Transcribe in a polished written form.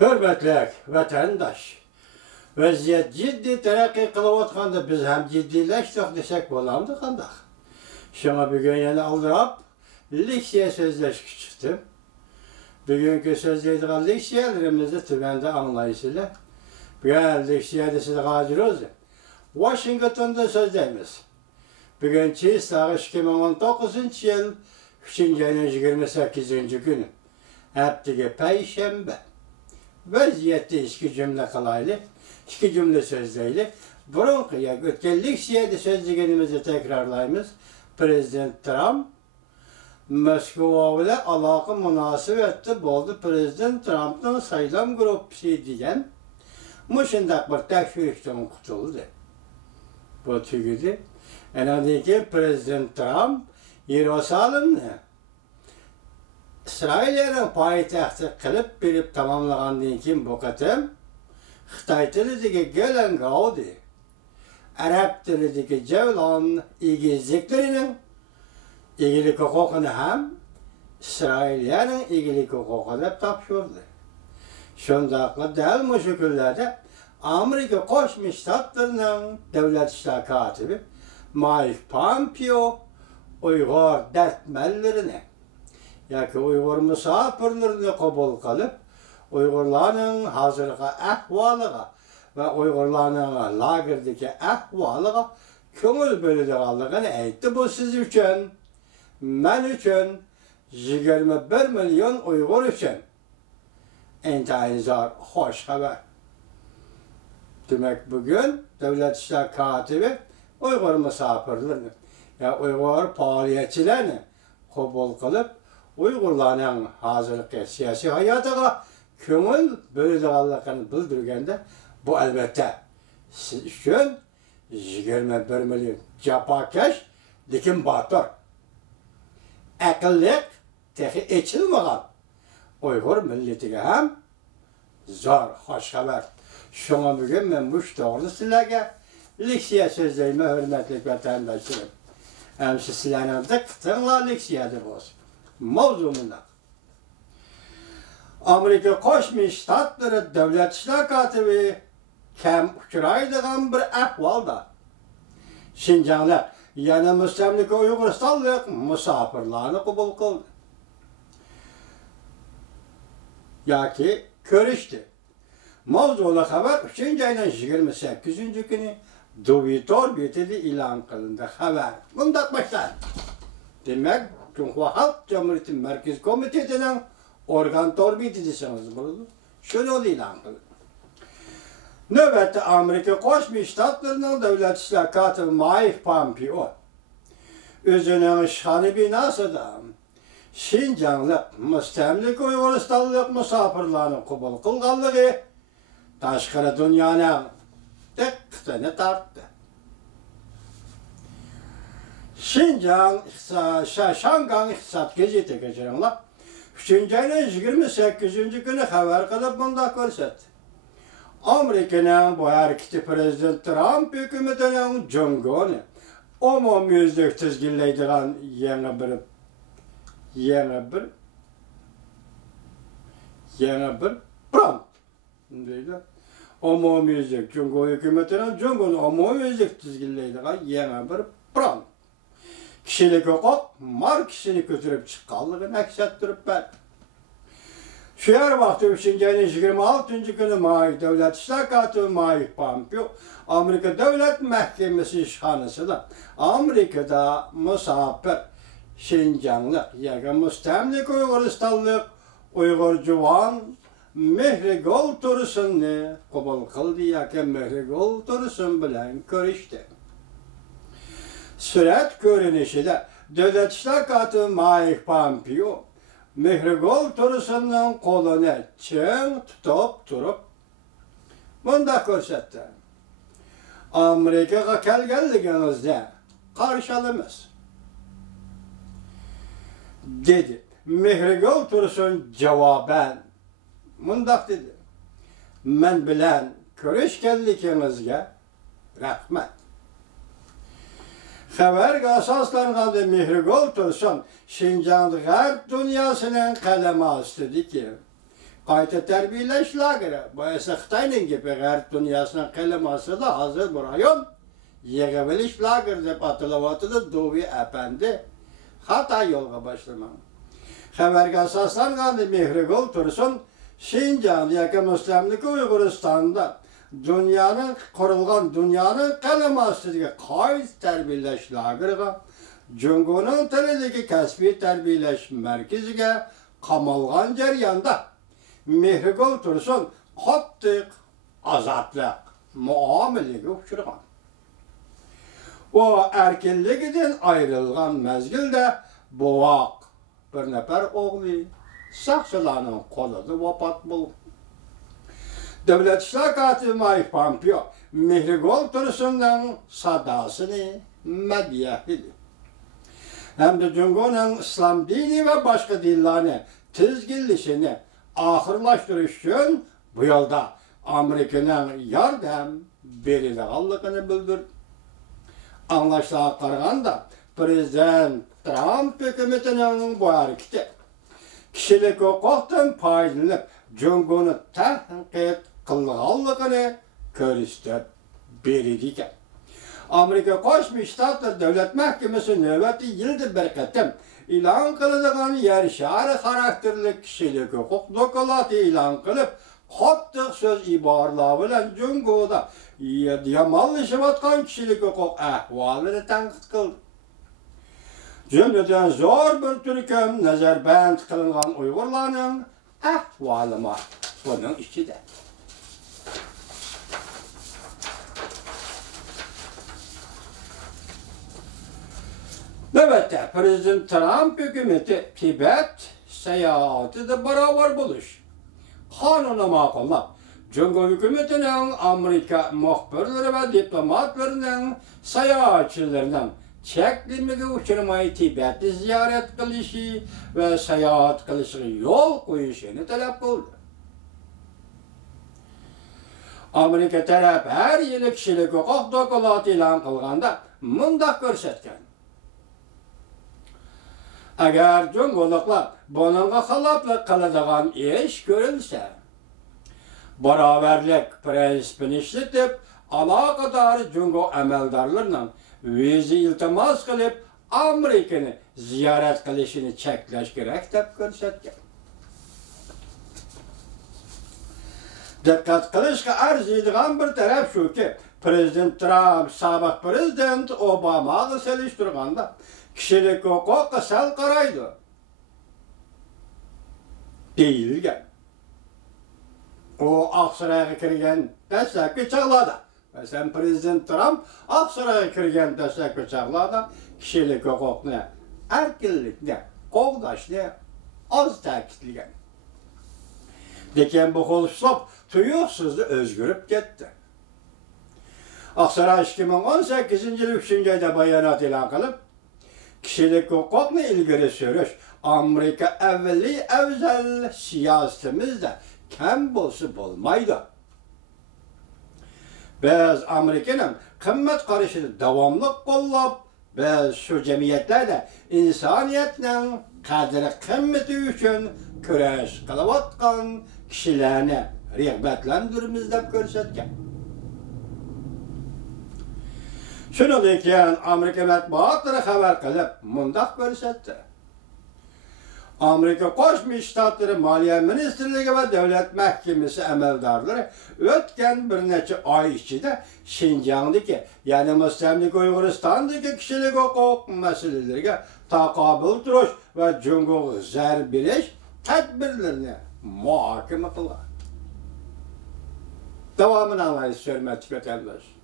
Hürmetlik vatandaş, vaziyet ciddi terakki kılıvatkandı biz hem ciddileştik desek bolamdı kandak. Şuna bugün yine aldırıp liksiye sözleşki çıktım. Bugünkü sözleydiği liksiyelerimizi tübende anlayışıyla bugün liksiyede size gacırız. Washington'da sözleyimiz. Bugün Çiğsağ 2019 yıl 3. ayın 28. günü. Heptiki Perşembe. Vaziyette iki cümle kalaylı, iki cümle sözleyle. Burunkuya ötkenlik siyede sözlüğünümüzü tekrarlayımız. Prezident Trump, Moskova ile alaka münasebette boldu. Prezident Trump'ın sayılan grubu diyen, muşundak bir tekfirikten kutuldu. Bu tügüdü. Enadaki Prezident Trump, Yerusalim'de İsrail'in payitahtı kılıp birip tamamlagandan keyin bu qatam Xitoy tilidagi gelen gavdi, Arap tilidagi javlon egizliklarining egilik huquqini ham İsrailning egilik huquqi deb topshirdi. Shundaqla dal mushu kunlarda Amerika Qo'shma Shtatlarining davlat ishlar kotibi Mike Pompeo Uyg'ur dertmellarini yoki Uyg'ur musofirlarini qabul qilib, Uyg'urlarning hozirgi ahvoliga va Uyg'urlarning lagerdagi ahvoliga ko'ngil bo'ladiganligini aytdi. Bu siz uchun, men uchun, 21 milyon Uyg'ur uchun intayin zo'r xo'sh xabar. Demek bugün Devlet İşler Katibi Uyg'ur musofirlarini ya Uyg'ur faoliyatchilarini qabul qilib, Uyg'urlarning hozirgi siyosiy hayotiga ko'ngil bo'ladiganligini bildirganda, bu albatta siz uchun 21 milyon jafokash, lekin botir, aqlli, texi echilmagan Uyg'ur millatiga ham zo'r xo'sh xabar. Şuna bugün men bu to'g'ri sizlarga leksiya so'zlayman, hurmatli vatandoshlar. Hem sizlarning diqqatinglar leksiyada bo'lsin. Mavzumunda Amerika Qo'shma Shtatlari davlat ishlar kotibi kam uchraydigan bir ahvolda Şinjanlik yana mustamlika Uyg'uristonlik musofirlarni qabul qildi yoki ko'rishdi. Mavzuli xabar 3. ayning 28. kuni Duvitor betida e'lon qilindi. Xabar bunday boshlanadi. Demak, Cumhuriyet Halk Cumhuriyeti Merkez Komitesi'nin organ torbiyeti deseniz burada. Şöyle e'lon qilindi. Növbette Amerika Qo'shma Shtatlarining davlat ishlar kotibi Mike Pompeo o'zining ishxona binosida Şinjanlik mustamlika Uyg'uristonlik musofirlarni qabul qilganligi tashqari dunyoning diqqatini tortdi. Shangang iqtisod gazetiga chiringlar 3. ayning 28. kuni xabar qilib bunday ko'rsatdi. Amerikaning bu harakati Prezident Trump hukumatining jangoni umumyuzlik tizginlaydigan yangi bir prompt deydi. Umumyuzlik Cumhur hükümetinin Cumhur'un umumyuzlik tizginlaydigan yangi bir prompt. Kişilik hukuk Marks'ini götürüp çıkanlığını aksettirip ben. Şu yer vakti 3. ayın 26. günü Devlet İşler Katibi Mike Pompeo Amerika Devlet Mahkemesi işhanasında Amerika'da musafir Şinjanlik yani mustamlika Uyg'uristonlik Uyg'ur juvan Mehrigol Tursun'ni qabul qildi yoki Mehrigol Tursun bilan ko'rishdi. Surat ko'rinishida Devlet İşler Katibi Mike Pompeo Mehrigol Tursun'ning qo'lini ching tutib turib bunday ko'rsatdi. Amerikaga kelganligingizda qarshi olamiz dedi. Mehrigol Tursun javoban mundaq dedi. Men bilan ko'rishganligingizga rahmat. Xabarga asoslangan Mehrigol Tursun Şinjanning g'arb dunyosining qalami ostidagi qayta tərbiyələş lageri. Bu esa Xitayning gibi G'arb dünyasının qilması da hazır bir rayon yig'ilish lager deb atalayotidir. Dovi Efendi xata yo'lga boshlagan. Xabarga asoslangan Mehrigul Tursun Şinjan yoki Muslimlik Uyg'uristonda dünyanın qilmasligiga qayta tərbiyələş lageriga, Jungoning tilidagi kasbiy tərbiyələş markaziga qamalgan jarayonda Mehrigul Tursun qattiq azoblik muomalaga uchragan. O erkinligidan ayrılgan mezgilde boğaq bir nefer oğlu saqchilarning qo'lida vafot bo'ldi. Davlat ishlar katibi Mike Pompeo Mehrigul Tursunning sadosini madhiya qildi. Hamda Jungoning islom dini va boshqa dinlarni tizginlashini oxirlashtirish uchun bu yo'lda Amerikaning yordam beradiganligini bildirdi. Anlaşılan qaraganda Prezident Trump hükümetinin bu hareketi kişilik hukukdan faydalanıp Jungoni tanqid qilganligini ko'rsatib berdi ekan. Amerika Qo'shma Shtatlar Davlat Mahkamasi navbatda yilda bir qatam e'lon qilinadigan yer shari xarakterli kishilik huquq doklati e'lon qilib, qattiq so'z iboralar bilan Jungoda yomonlashayotgan kishilik huquq ahvolini tanqid qildi. Jumladan zo'r bir turkum nazarband qilingan Uyg'urlarning ahvoli buning ichida. Navbatda Prezident Trump hükümeti Tibet seyahatida barobar bo'lish qonunni ma'qullab, Jungo hükümetinin Amerika muxbirlari va diplomatlarining sayohatchilarining cheklimga uchramay Tibetni ziyorat qilishi va sayohat qilishiga yo'l qo'yishini talab qildi. Amerika taraf har yili kishilik huquq doklati e'lon qilganda mundaq ko'rsatgan. Agar Jungoliklar buningga xiloflik qiladigan ish ko'rilsa, barobarlik prinsipini ishlatib, aloqador Jungo amaldorlarining viza iltimos qilib, Amerikani ziyorat qilishini cheklash kerak deb ko'rsatgan. Diqqat qilishga arziydigan bir taraf shuki, Prezident Trump sobiq prezident Obamaga solishtirganda kishilik huquqqa sal qaraydi deyilgan. O Oqsaroyga kirgan dastlabki chog'larda, masalan Prezident Trump Oqsaroyga kirgan dastlabki chog'larda kishilik huquqni, erkinlikni qo'llashni oz ta'kidlagan. Lekin bu xuloslar tuyuqsiz o'zgarib ketdi. Oqsaroy 2018-yil 3-oyda bayonot e'lon qilib, kishilik huquqni ilgari surish Amerika avzal siyosatimizda kam bo'lsa bo'lmaydi. Biz Amerikaning qimmat qarashini davomli qo'llab, biz shu jamiyatlarda insoniyatning qadri qimmati uchun kurash qilayotgan kishilarni rag'batlantiramiz deb ko'rsatgan. Shuningdek, Amerika matbuotlari xabar qilib, mundaq ko'rsatdi. Amerika Qo'shma Shtatlari Moliya Ministrligi va Davlat Mahkamasi amaldorlari o'tgan bir necha oy ichida Xinjiangdagi, ya'ni Mustamlik Uyg'uristondagi kishilik huquq masalalariga taqobil turish va Jungoga zarb berish tadbirlarini muhokama qildi. Davomini anglaysiz, hurmatli vatandoshlar.